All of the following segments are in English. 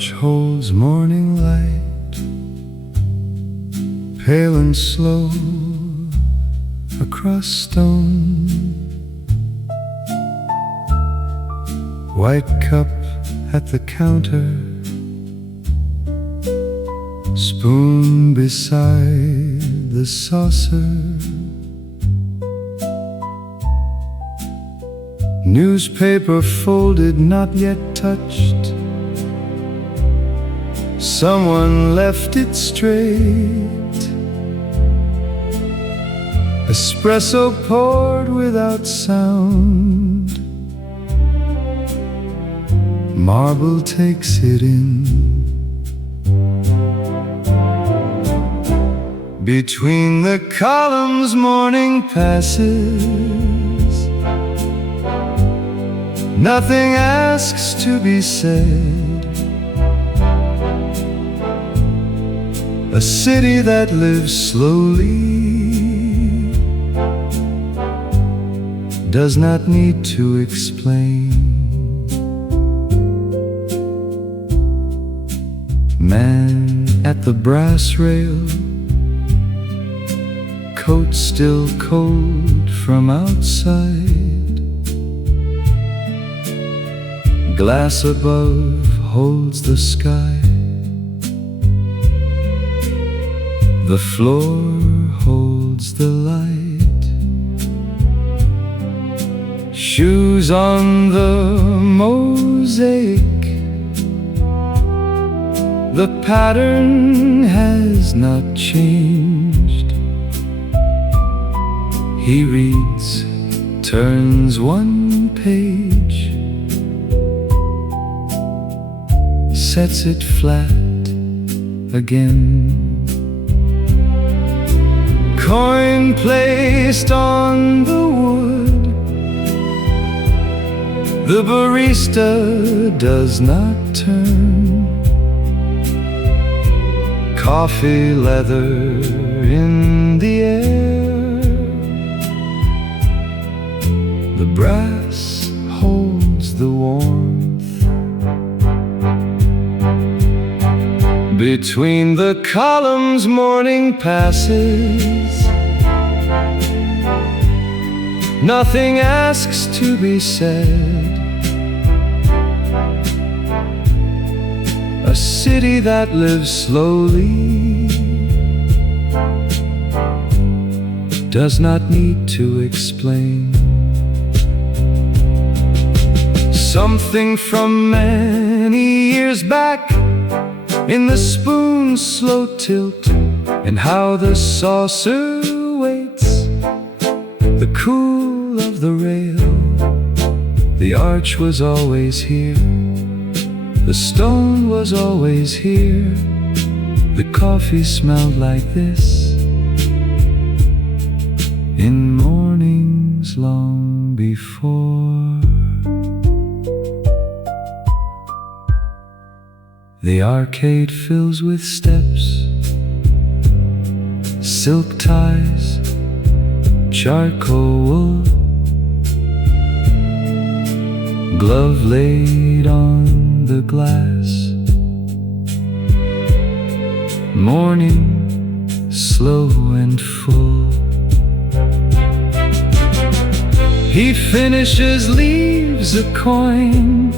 arch holds morning light, pale and slow across stone. White cup at the counter, spoon beside the saucer. Newspaper folded, not yet touched. Someone left it straight. Espresso poured without sound. Marble takes it in. Between the columns morning passes. Nothing asks to be said. A city that lives slowly does not need to explain. Man at the brass rail, coat still cold from outside. Glass above holds the sky. The floor holds the light. Shoes on the mosaic. The pattern has not changed. He reads, turns one page, sets it flat again. Coin placed on the wood. The barista does not turn. Coffee leather in the air. The brass holds the warmth. Between the columns morning passes. Nothing asks to be said. A city that lives slowly does not need to explain. Something from many years back in the spoon's slow tilt, and how the saucer waits the cool of the rail. The arch was always here. The stone was always here. The coffee smelled like this in mornings long before. The arcade fills with steps, silk ties, charcoal wool, glove laid on the glass. Morning, slow and full. He finishes, leaves a coin.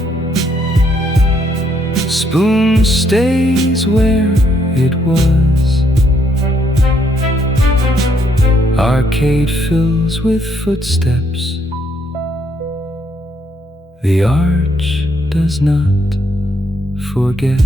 Spoon stays where it was. Arcade fills with footsteps. The arch does not forget.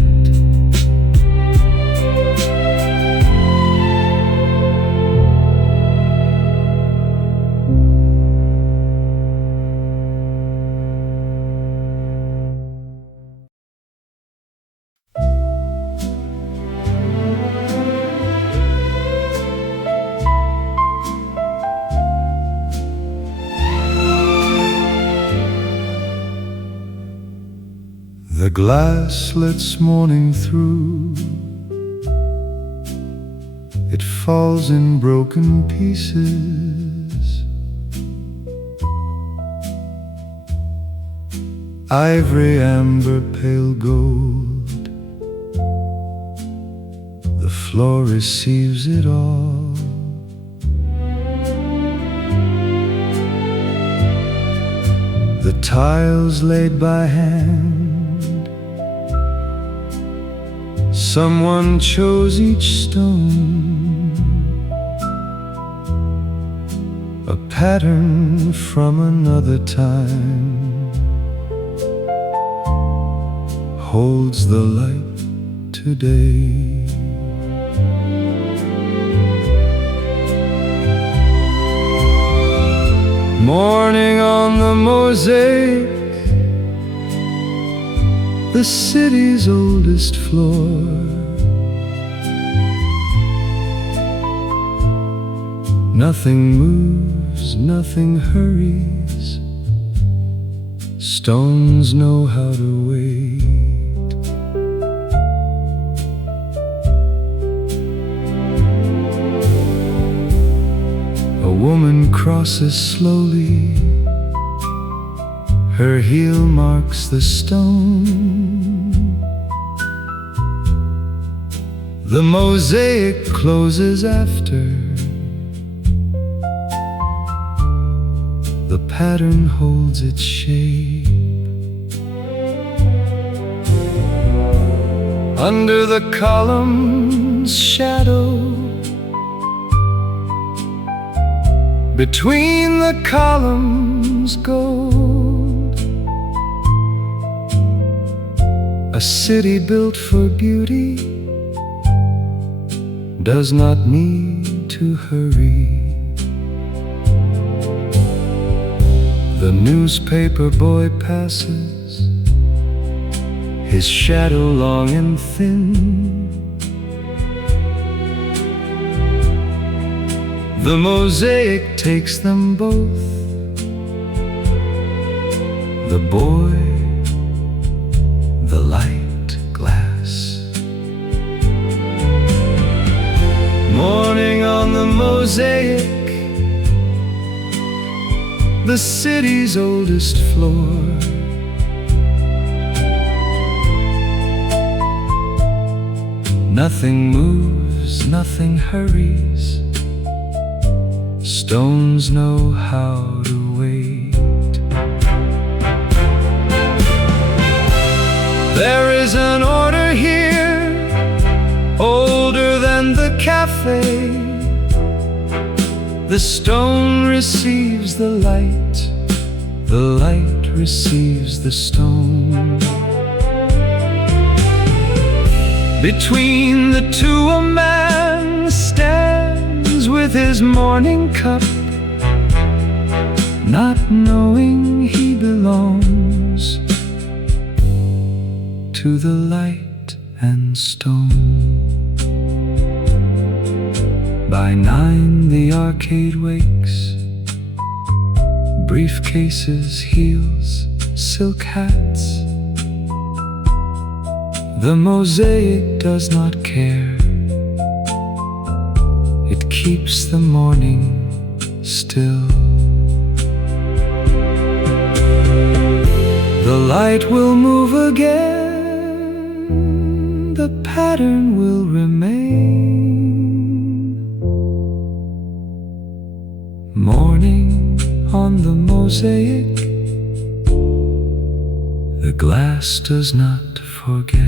The glass lets morning through. It falls in broken pieces. Ivory, amber, pale gold, floor receives it all. The tiles laid by hand, someone chose each stone, a pattern from another time, holds the light today. Morning on the Mosaic, the city's oldest floor. Nothing moves, nothing hurries, stones know how to wait. A woman crosses slowly, her heel marks the stone. The mosaic closes after, the pattern holds its shape. Under the column's shadow, between the columns gold, a city built for beauty does not need to hurry. The newspaper boy passes, his shadow long and thin. The mosaic takes them both, the boy, the light glass. Morning on the mosaic, the city's oldest floor. Nothing moves, nothing hurries, stones know how to wait. There is an order here, older than the cafe. The stone receives the light receives the stone. Between the two a man stands with his morning cup, not knowing he belongs to the light and stone. By 9 the arcade wakes, briefcases, heels, silk hats. The mosaic does not care, it keeps the morning still. The light will move again, the pattern will remain. Morning on the mosaic, the glass does not forget.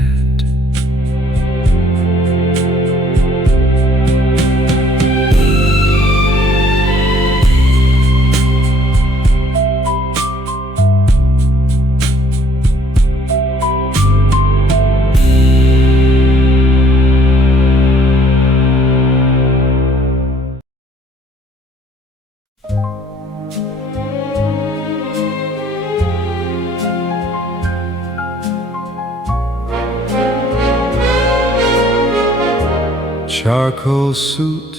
Charcoal suit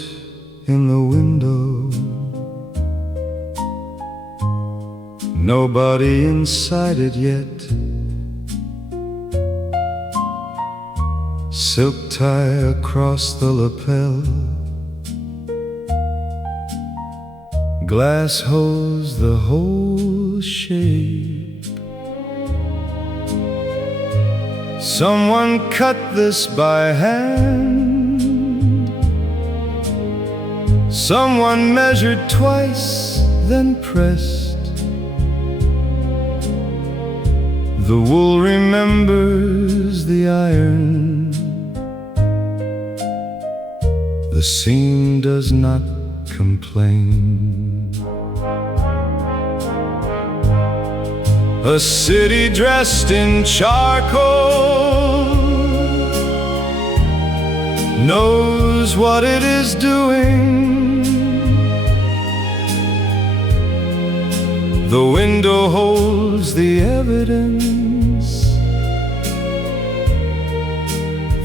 in the window, nobody inside it yet. Silk tie across the lapel, glass holds the whole shape. Someone cut this by hand, Someone measured twice, then pressed. The wool remembers the iron. The seam does not complain. A city dressed in charcoal knows what it is doing. The window holds the evidence.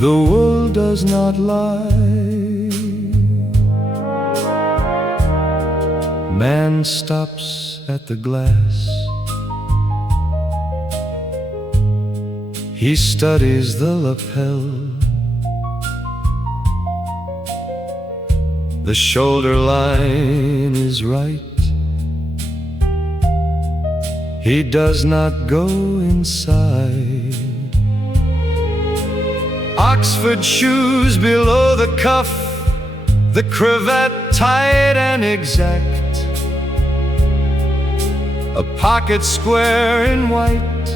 The wool does not lie. Man stops at the glass. He studies the lapel. The shoulder line is right. He does not go inside. Oxford shoes below the cuff, the cravat tight and exact, a pocket square in white,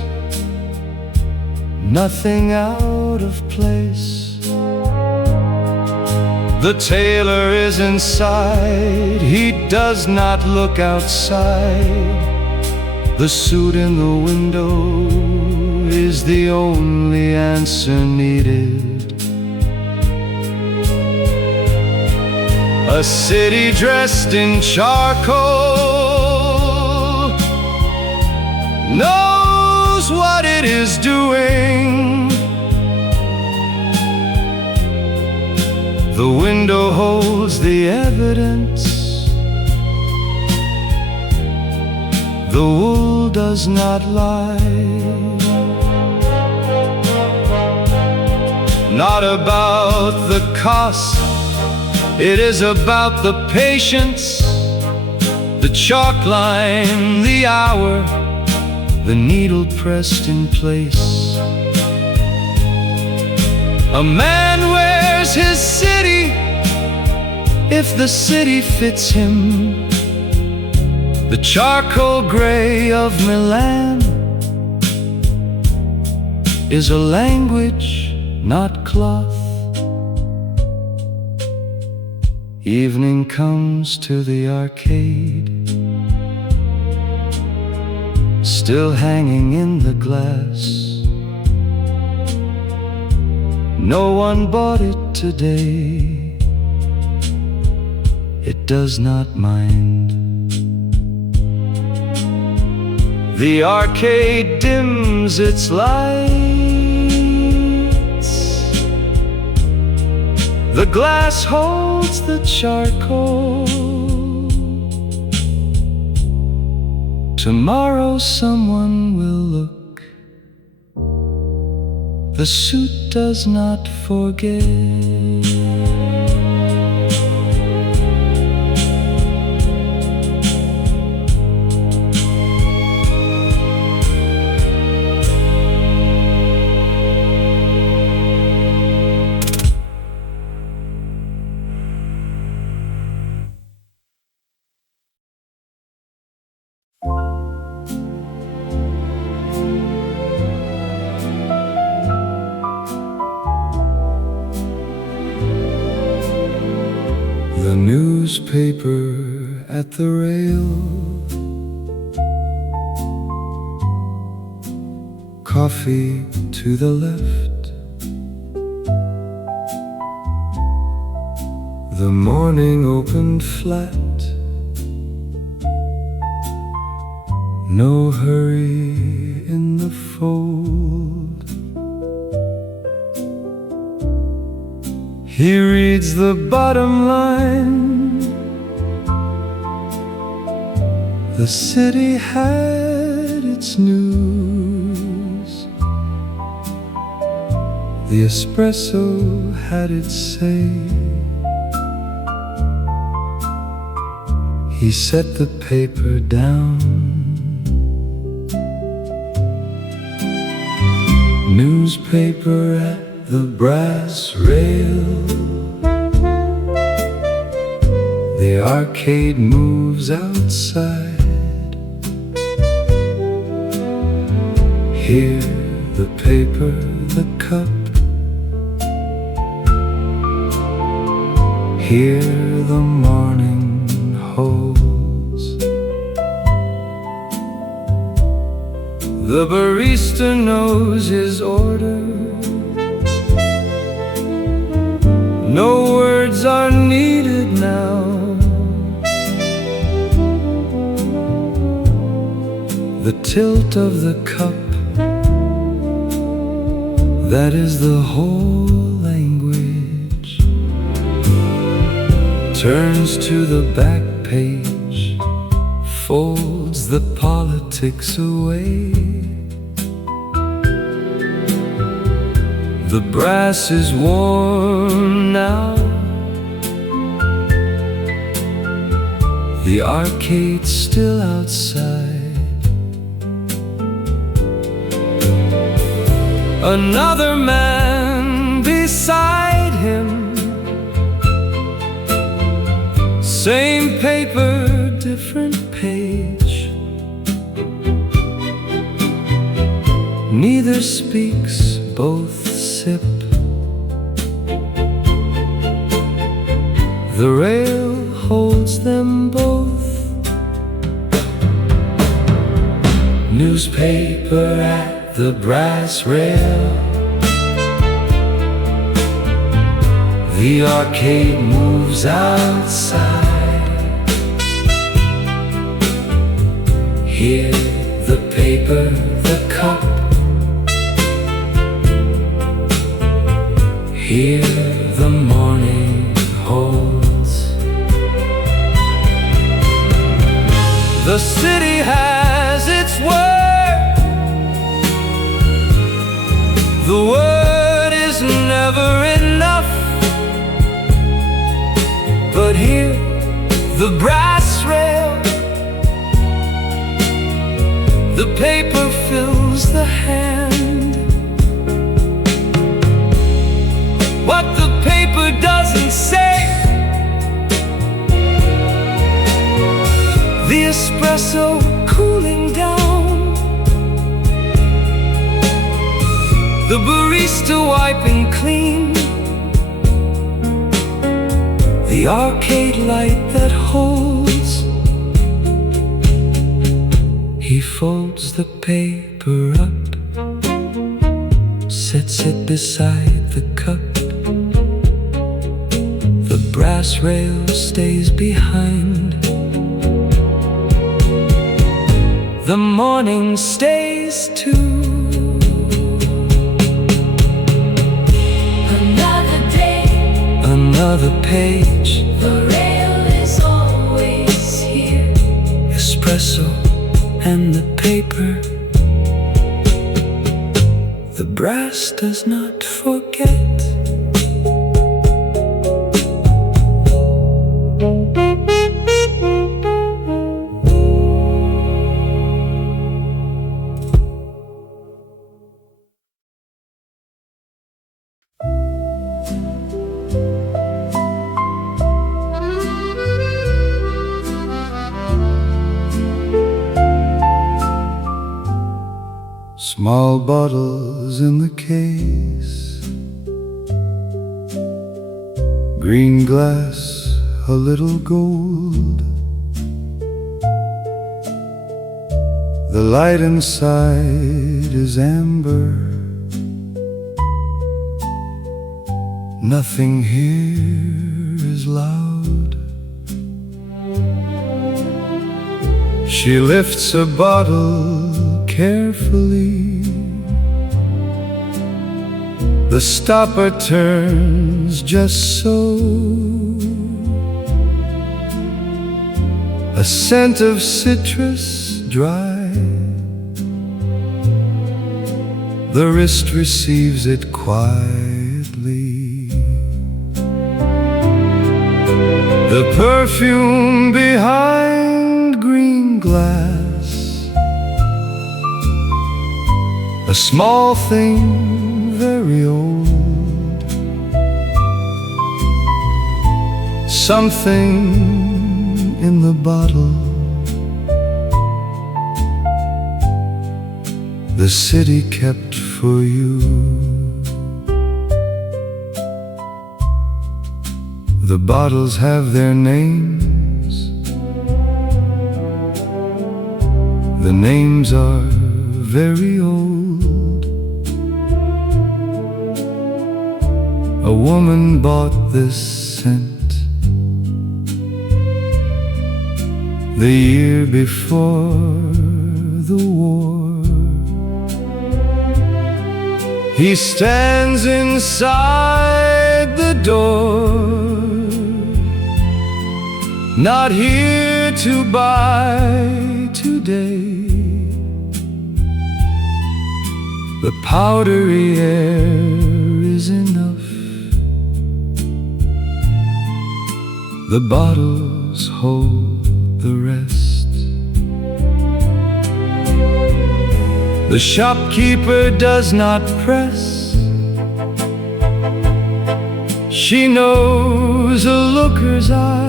nothing out of place. The tailor is inside, he does not look outside. The suit in the window is the only answer needed. A city dressed in charcoal knows what it is doing. The window holds the evidence. The wool does not lie. Not about the cost, it is about the patience. The chalk line, the hour, the needle pressed in place. A man wears his city if the city fits him. The charcoal gray of Milan is a language, not cloth. Evening comes to the arcade, still hanging in the glass. No one bought it today. It does not mind. The arcade dims its lights. The glass holds the charcoal. Tomorrow someone will look. The suit does not forget. The newspaper at the rail, coffee to the left. The morning opened flat. No hurry in the fold. He reads the bottom line. The city had its news. The Espresso had its say. He set the paper down. Newspaper at the brass rail. The The arcade moves outside. Here the paper, the cup. Here the morning holds. The barista knows his order. No words are needed now. The tilt of the cup, that is the whole language, turns to the back page, folds the politics away. The brass is warm now. The arcade's still outside. Another man beside him, same paper, different page. Neither speaks, both sip. The rail holds them both. Newspaper at the brass rail. The arcade moves outside. Here the paper, the cup. Here the morning holds. The city has its word. The word is never enough. But here, the brass rail, the paper fills the hand. What the paper doesn't say, the espresso cooling down, the barista wiping clean, the arcade light that holds. He folds the paper up, sets it beside the cup. The brass rail stays behind. The morning stays too. Another day, Another page. the rail is always here. Espresso and the paper. The brass does not forget. Small bottles in the case, green glass, a little gold. The light inside is amber. Nothing here is loud. She lifts a bottle carefully. The stopper turns just so. A scent of citrus dry. The wrist receives it quietly. The perfume behind green glass. A small thing, very old. Something in the bottle. The city kept for you. The bottles have their names. The names are very old. A woman bought this scent the year before the war. He stands inside the door, not here to buy today. The powdery air is enough. The bottles hold the rest. The shopkeeper does not press. She knows a looker's eye.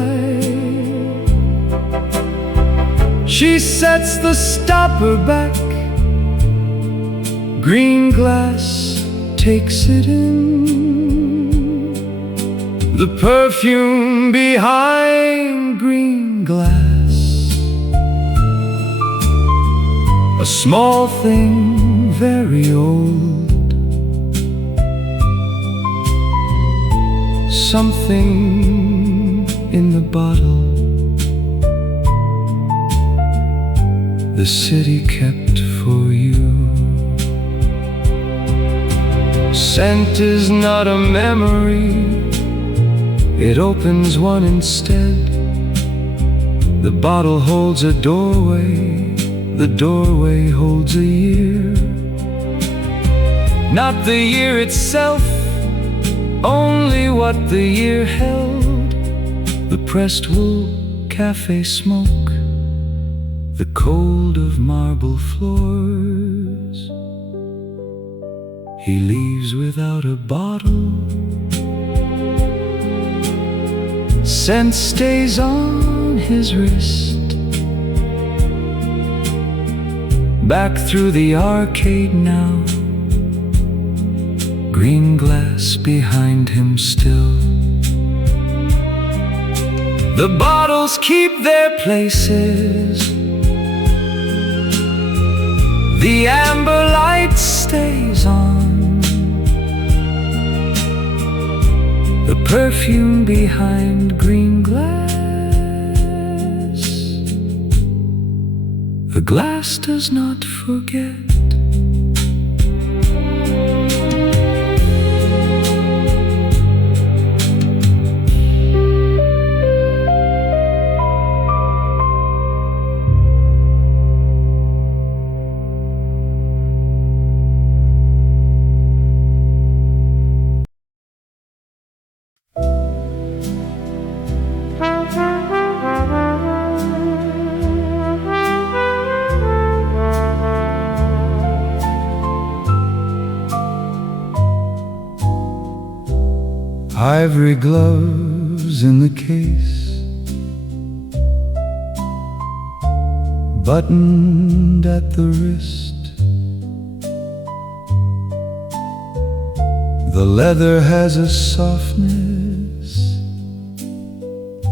She sets the stopper back. Green glass takes it in. The perfume behind green glass. A small thing, very old. Something in the bottle. The city kept for you. Scent is not a memory. It opens one instead. The bottle holds a doorway. The doorway holds a year. Not the year itself, only what the year held. The pressed wool cafe smoke, the cold of marble floors. He leaves without a bottle. Scent stays on his wrist. Back through the arcade now. Green glass behind him still. The bottles keep their places. The amber light stays on. The perfume behind green glass. The glass does not forget. Ivory gloves in the case, buttoned at the wrist. The leather has a softness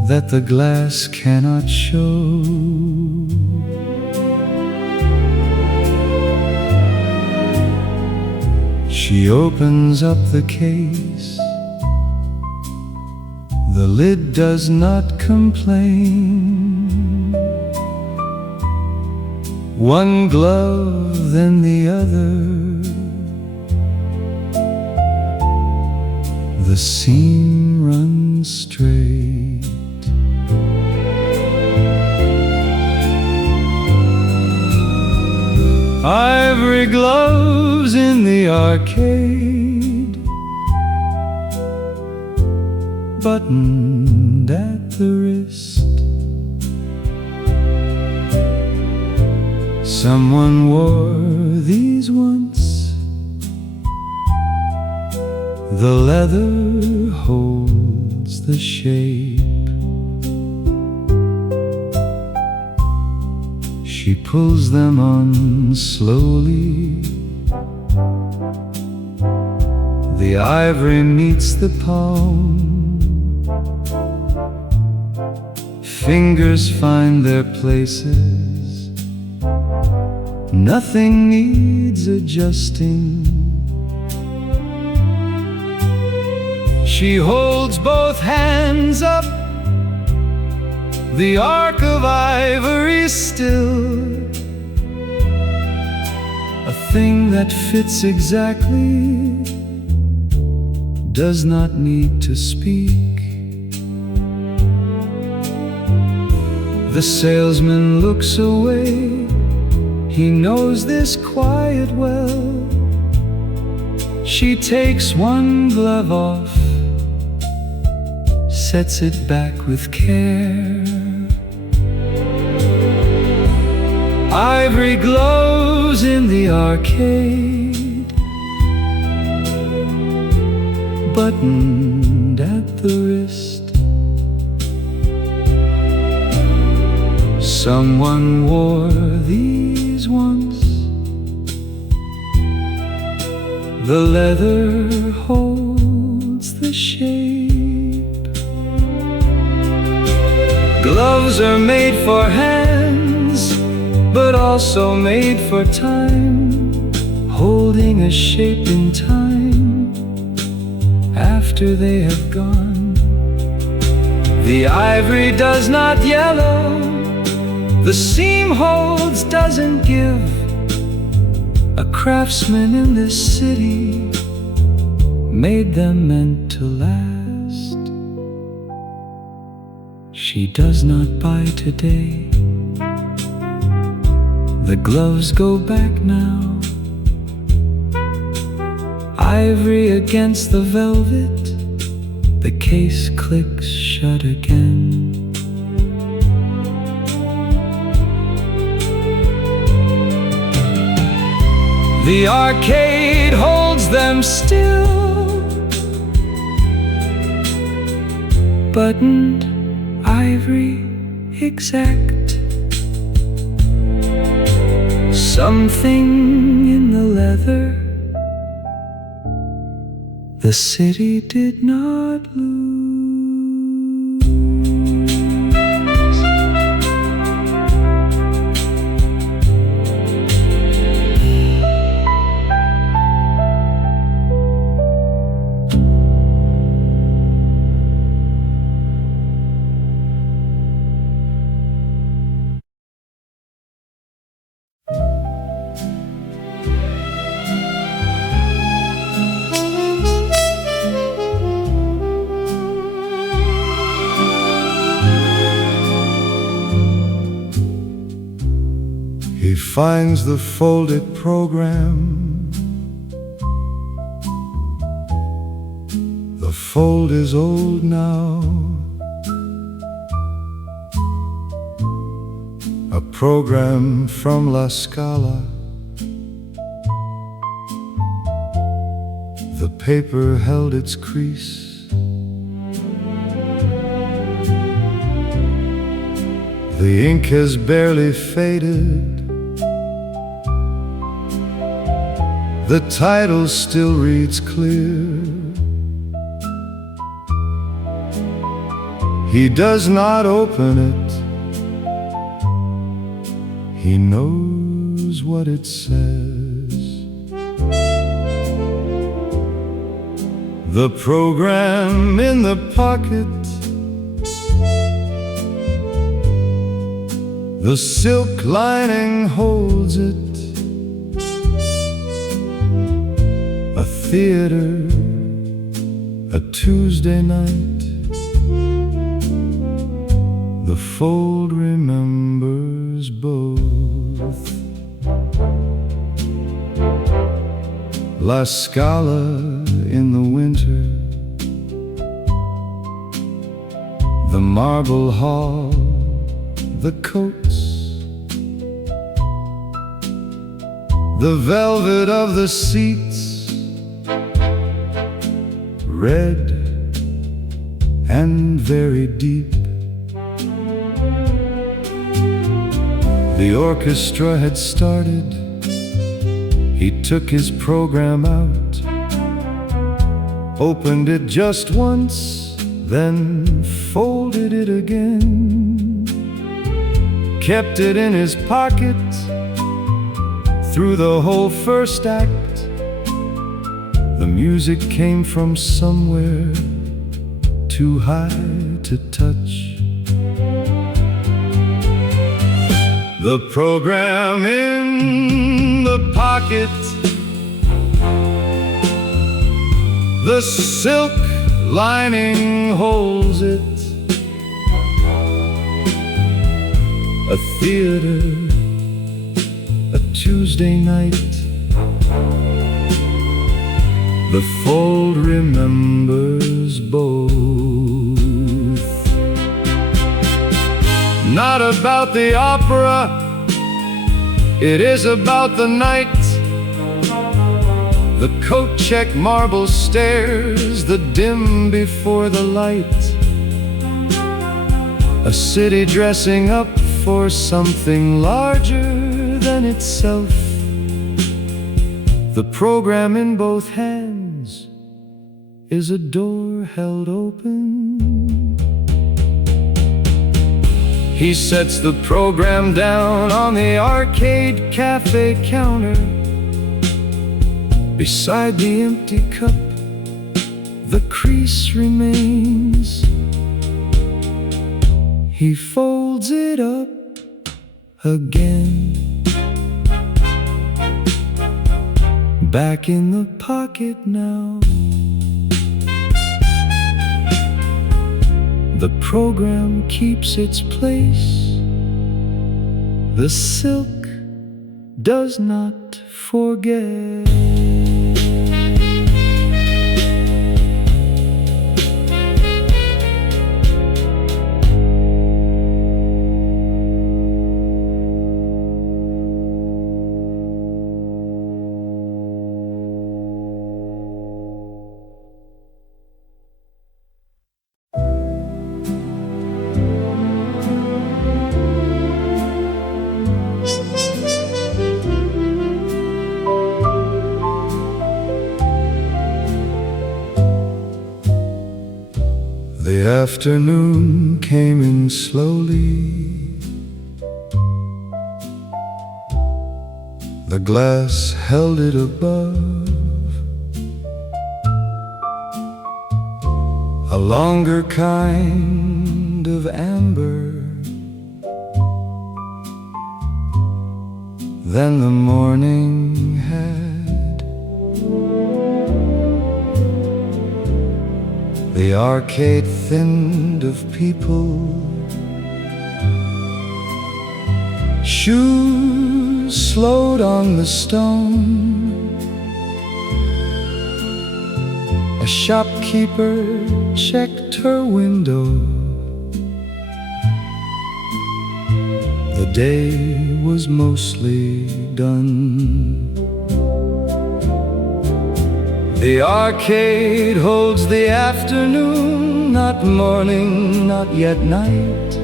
that the glass cannot show. She opens up the case. The lid does not complain. One glove, then the other. The seam runs straight. Ivory gloves in the arcade, buttoned at the wrist. Someone wore these once. The leather holds the shape. She pulls them on slowly. The ivory meets the palm. Fingers find their places. Nothing needs adjusting. She holds both hands up. The arc of ivory still, a thing that fits exactly, does not need to speak. The salesman looks away. He knows this quiet well. She takes one glove off, sets it back with care. Ivory glows in the arcade, buttoned at the wrist. Someone wore these once. The leather holds the shape. Gloves are made for hands, but also made for time, holding a shape in time after they have gone. The ivory does not yellow. The seam holds, doesn't give. A craftsman in this city made them meant to last. She does not buy today. The gloves go back now. Ivory against the velvet. The case clicks shut again. The arcade holds them still, buttoned ivory exact. Something in the leather the city did not lose. He finds the folded program. The fold is old now. A program from La Scala. The paper held its crease. The ink has barely faded. The title still reads clear. He does not open it. He knows what it says. The program in the pocket. The silk lining holds it. A theater, a Tuesday night. The fold remembers both. La Scala in the winter. The marble hall, the coats. The velvet of the seats. Red and very deep. The orchestra had started. He took his program out, opened it just once, then folded it again, kept it in his pocket through the whole first act. The music came from somewhere too high to touch. The program in the pocket, the silk lining holds it. A theater, a Tuesday night, the fold remembers both. Not about the opera, it is about the night. The coat check marble stairs, the dim before the light. A city dressing up for something larger than itself. The program in both hands is a door held open. He sets the program down on the arcade cafe counter. Beside the empty cup, the crease remains. He folds it up again, back in the pocket now. The program keeps its place. The silk does not forget. The afternoon came in slowly. The glass held it above. A longer kind of amber than the morning had. The arcade thinned of people, shoes slowed on the stone. A shopkeeper checked her window. The day was mostly done. The arcade holds the afternoon, not morning, not yet night.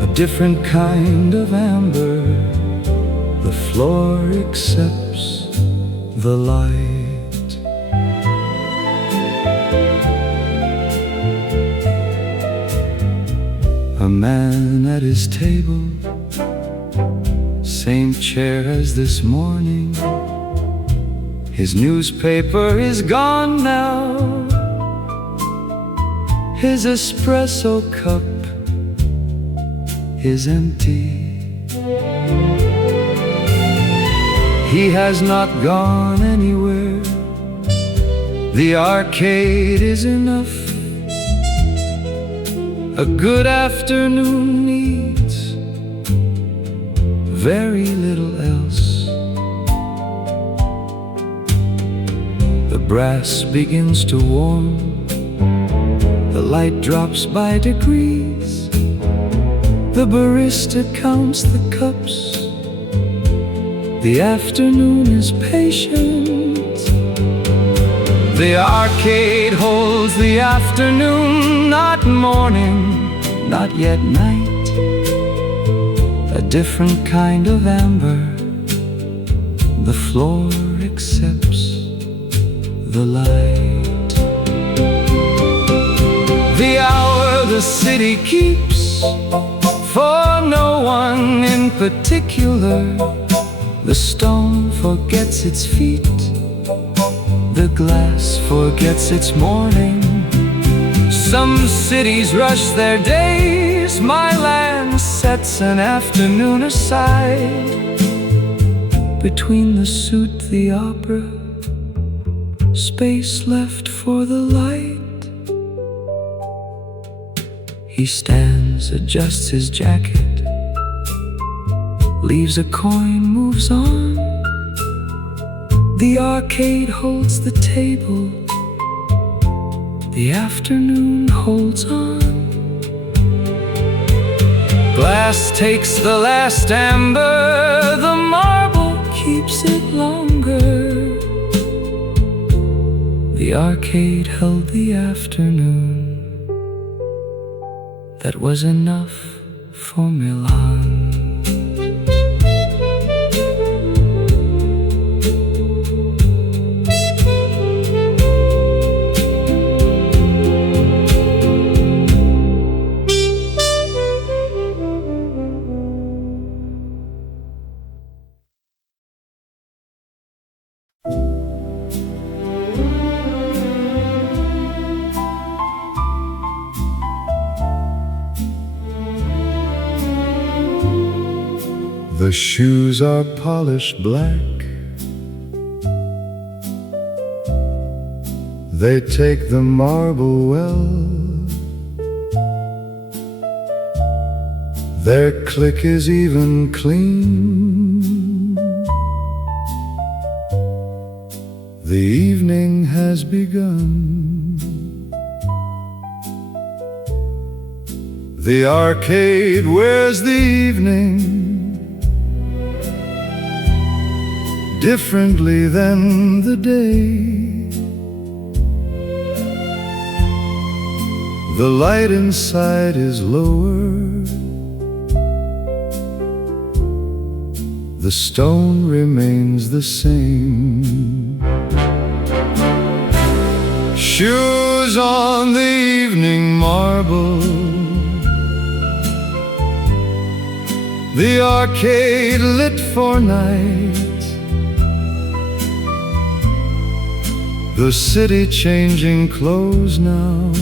A different kind of amber, the floor accepts the light. A man at his table, same chair as this morning. His newspaper is gone now. His espresso cup is empty. He has not gone anywhere. The arcade is enough. A good afternoon needs very little else. The brass begins to warm. The light drops by degrees. The barista counts the cups. The afternoon is patient. The arcade holds the afternoon, not morning, not yet night. different kind of amber. The floor accepts the light. The hour the city keeps for no one in particular. The stone forgets its feet, the glass forgets its morning. Some cities rush their days, Milan sets an afternoon aside. Between the suit, the opera, space left for the light. He stands, adjusts his jacket, leaves a coin, moves on. The arcade holds the table, the afternoon holds on. Glass takes the last amber, the marble keeps it longer. The arcade held the afternoon. That was enough for Milan. The shoes are polished black. They take the marble well. Their click is even clean. The evening has begun. The arcade wears the evening differently than the day. The light inside is lower. The stone remains the same. Shoes on the evening marble. The arcade lit for night. The city changing clothes now.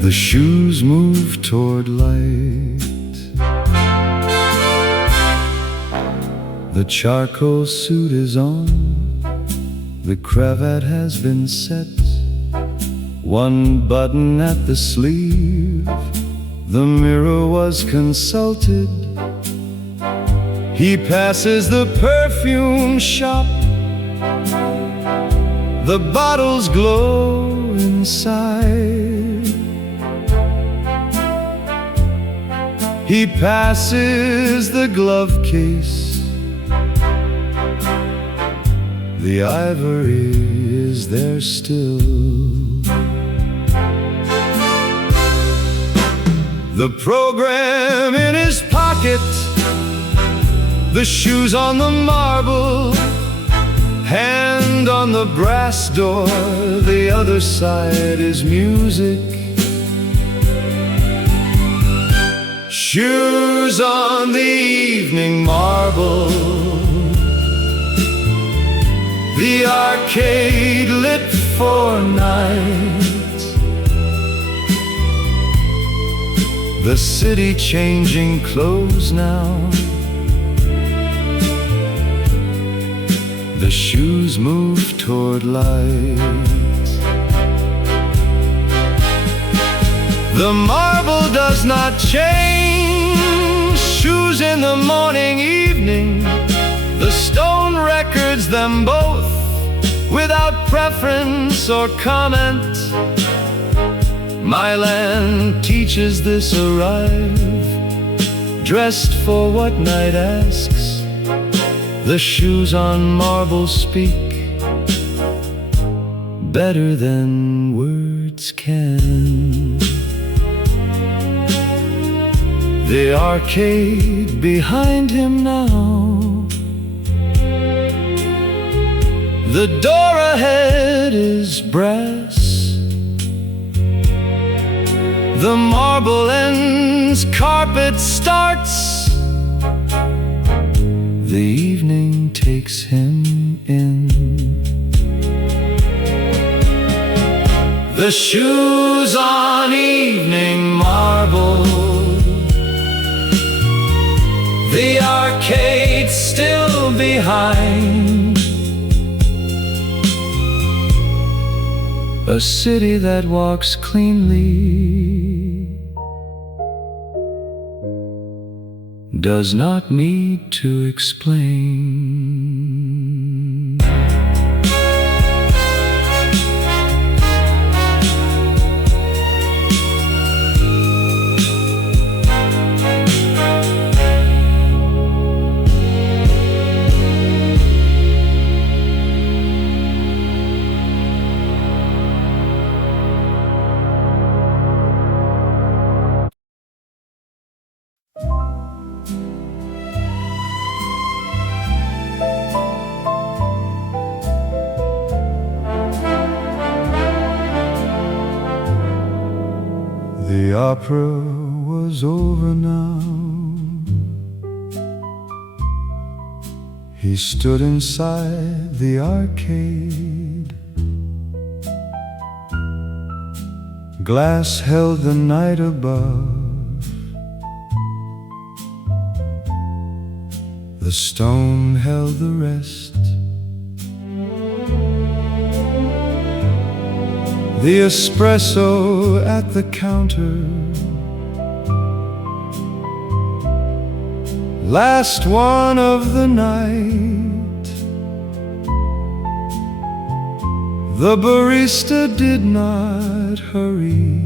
The shoes move toward light. The charcoal suit is on. The cravat has been set. One button at the sleeve. The mirror was consulted. He passes the perfume shop. The bottles glow inside. He passes the glove case. The ivory is there still. The program in his pocket. The shoes on the marble, hand on the brass door. The other side is music. Shoes on the evening marble. The arcade lit for night. The city changing clothes now. The shoes move toward light. The marble does not change. Shoes in the morning, evening. The stone records them both without preference or comment. Milan teaches this arrive, dressed for what night asks. The shoes on marble speak better than words can. the arcade behind him now. The door ahead is brass, the marble ends, carpet starts. The evening takes him in. The shoes on evening marble, the arcade still behind. A city that walks cleanly does not need to explain. The opera was over now. He stood inside the arcade. Glass held the night above. The stone held the rest. The espresso at the counter, last one of the night. The barista did not hurry,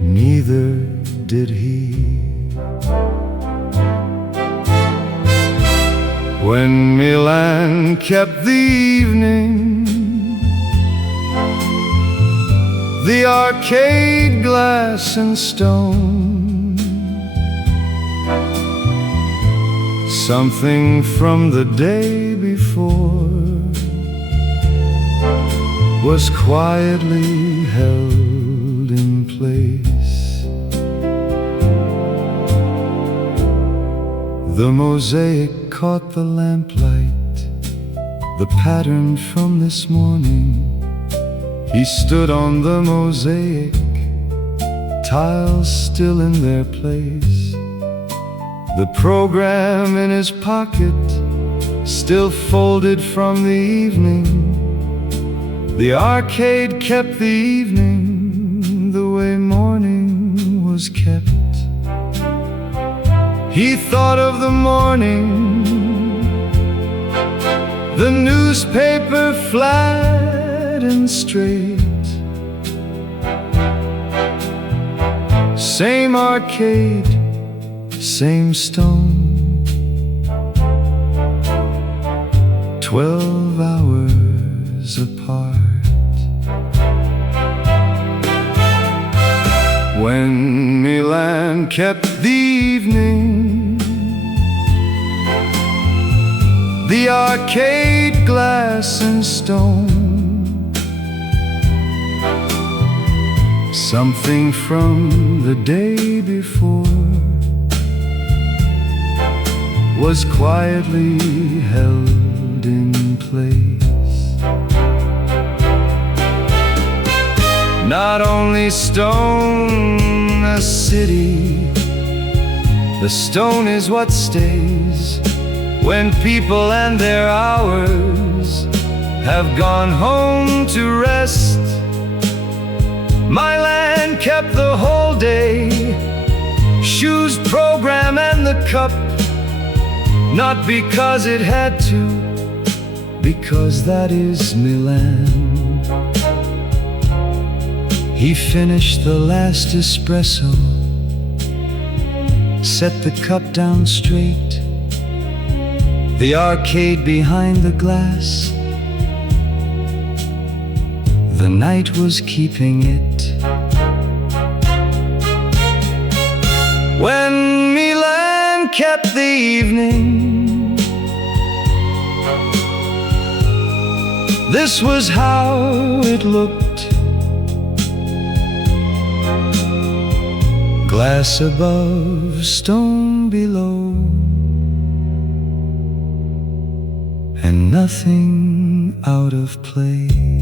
neither did he. When Milan kept the evening, the arcade glass and stone, something from the day before was quietly held in place. The mosaic caught the lamplight, the pattern from this morning. He stood on the mosaic, tiles still in their place. The program in his pocket, still folded from the evening. The arcade kept the evening the way morning was kept. He thought of the morning, the newspaper flat and straight, same arcade, same stone, 12 hours apart. When Milan kept the evening, the arcade glass and stone, something from the day before was quietly held in place. Not only stone a city, the stone is what stays when people and their hours have gone home to rest. Milan kept the whole day, shoes, program and the cup, not because it had to, because that is Milan. He finished the last espresso, set the cup down straight. The arcade behind the glass, the night was keeping it when Milan kept the evening. This was how it looked. Glass above, stone below, and nothing out of place.